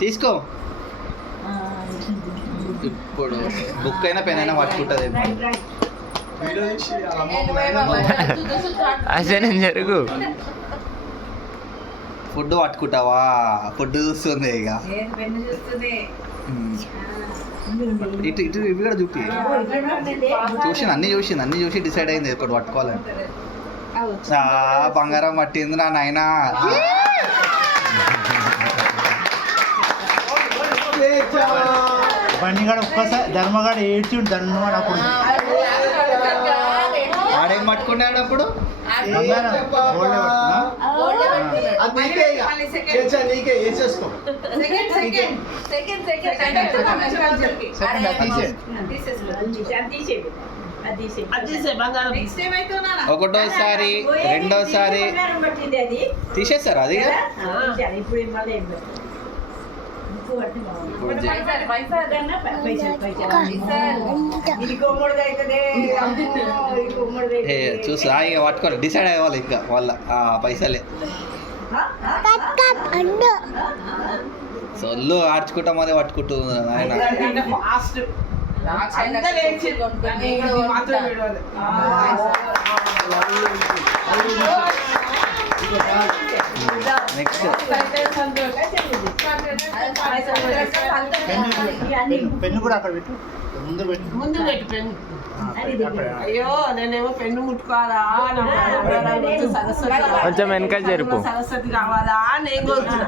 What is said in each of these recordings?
తీసుకో. ఇప్పుడు బుక్ అయినా పెన్ అయినా పట్టుకుంటుంది. అసలు జరుగు. ఫుడ్ పట్టుకుంటావా? ఫుడ్ చూస్తుంది ఇక. ఇటు ఇటు ఇవి కూడా చూపి. అన్నీ చూసి డిసైడ్ అయింది ఒకటి పట్టుకోవాలని. బంగారం పట్టింది నా నాయన. బండిగాడు ఒక్కసారి ధర్మగాడు ఏడ్చి ధర్మగాడు అప్పుడు ఆడేం పట్టుకున్నాడు అప్పుడు. ఒకటోసారి రెండోసారి తీసేస్తారా అది? చూసా ఇక పట్టుకోవాలి, డిసైడ్ అయ్యేవాళ్ళు ఇంకా వాళ్ళ పైసలే. సొల్లు ఆడ్చుకుంటాం అదే పట్టుకుంటుంది ఆయన. నెక్స్ట్ పెన్ను కూడా అక్కడ పెట్టు, ముందు పెట్టు పెన్ను. అయ్యో నేనేమో పెన్ను ముట్టుకోవాలా, కొంచెం వెనక జరుపు. సరస్వతి కావాలా నేను కోరుతున్నా.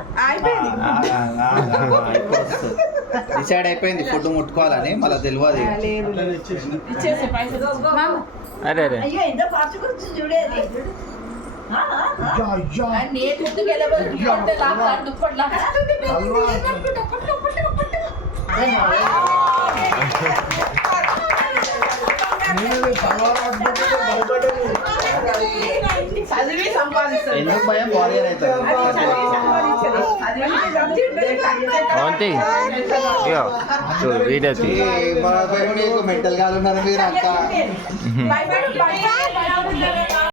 డిసైడ్ అయిపోయింది ఫుడ్ ముట్టుకోవాలని, మళ్ళీ తెలియదు. ఇచ్చేసే పైసలు. అరే అరే ఎందుకు భయం? వారియర్ అవుతుంది. వీడియో మెంటల్ గా ఉన్నారు మీరు అంతా.